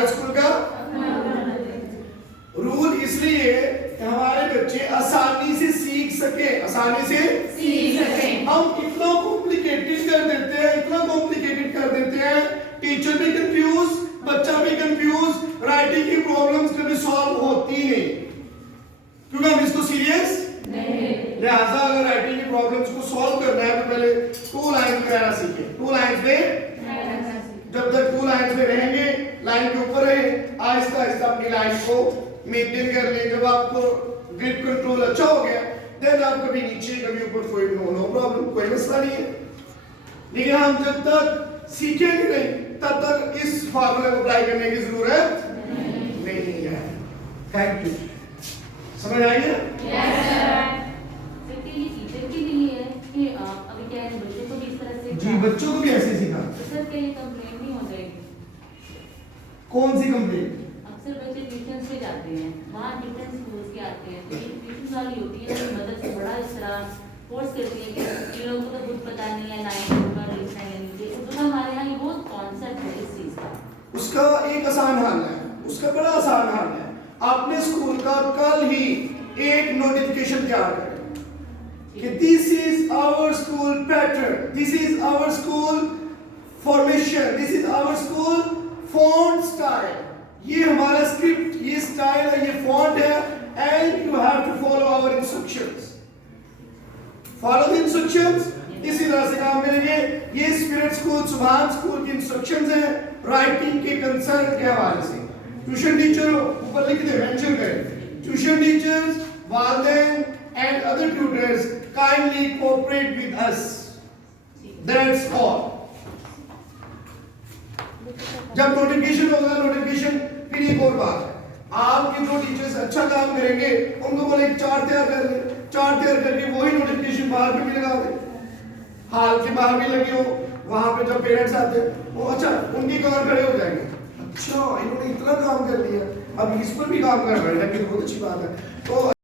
हर school का rule इसलिए हमारे बच्चे आसानी से सीख सके, आसानी से सीख सके। हम इतना कॉम्प्लिकेटेड कर देते हैं, इतना कॉम्प्लिकेटेड कर देते हैं, टीचर भी कंफ्यूज, बच्चा भी कंफ्यूज, राइटिंग की प्रॉब्लम्स कभी सॉल्व होती नहीं, क्योंकि हम इसको सीरियस नहीं। लिहाजा अगर राइटिंग की प्रॉब्लम्स को सॉल्व करना है तो पहले टू लाइंस में रहना सीखें। टू लाइंस में जब तक टू लाइंस में रहेंगे, लाइन के ऊपर रहे, आहिस्ता आहिस्ता अपनी लाइन को मेंटेन कर ले। जब आपको ग्रिप कंट्रोल अच्छा हो गया, देन आप कभी नीचे कभी ऊपर, कोई नो प्रॉब्लम, कोई मसला नहीं है। लेकिन हम जब तक सीखेंगे नहीं तब तक इस फार्मूले को अप्लाई करने की जरूरत नहीं है। Thank you. समझ आई है? ये टीचर के लिए है कि अभी क्या है, बच्चों को भी इस तरह से जी, बच्चों को भी ऐसे सीखा। सर के लिए कंप्लेंट नहीं हो जाएगी? कौन सी कंप्लेंट? अक्सर बच्चे ट्यूशन से जाते हैं, वहाँ डिफरेंट स्कूल के आते हैं, तो ये ट्यूशन वाली होती है, तो मदद से बड़ा इस तरह फोर्स करती है कि इन लोगों को तो कुछ पता नहीं है, लाइन ऊपर लिखना है नीचे। तो हमारे यहाँ ये बहुत कॉन्सेप्ट है इस चीज़ का। उसका एक आसान हल है, उसका बड़ा आसान हल है। आपने स्कूल का कल ही एक नोटिफिकेशन तैयार करें कि this is our school pattern, this is our school formation, this is our school font style. ये हमारा स्क्रिप्ट, ये स्टाइल है, ये फॉन्ट है, and you have to follow our instructions. Follow the instructions, इसी तरह से काम करेंगे। ये स्पिरिट स्कूल, सुभान स्कूल की इंस्ट्रक्शंस हैं राइटिंग के कंसर्न के हवाले से। ट्यूशन टीचर ऊपर लिख दे, मेंशन करें, ट्यूशन टीचर्स, वालिदैन and other tutors kindly cooperate with us, that's all. जब नोटिफिकेशन होगा, नोटिफिकेशन फिर एक और बात है, आपके जो टीचर्स अच्छा काम करेंगे उनको बोले चार्ट तैयार कर ले, चार्ट तैयार करके वही नोटिफिकेशन बाहर पे भी लगा दे, हाल के बाहर भी लगे हो, वहां पे जब पेरेंट्स आते हैं वो अच्छा उनके कवर खड़े हो जाएंगे, अच्छा इन्होंने इतना काम कर लिया, अब इस पर भी काम कर रहे हैं, बहुत अच्छी बात है। तो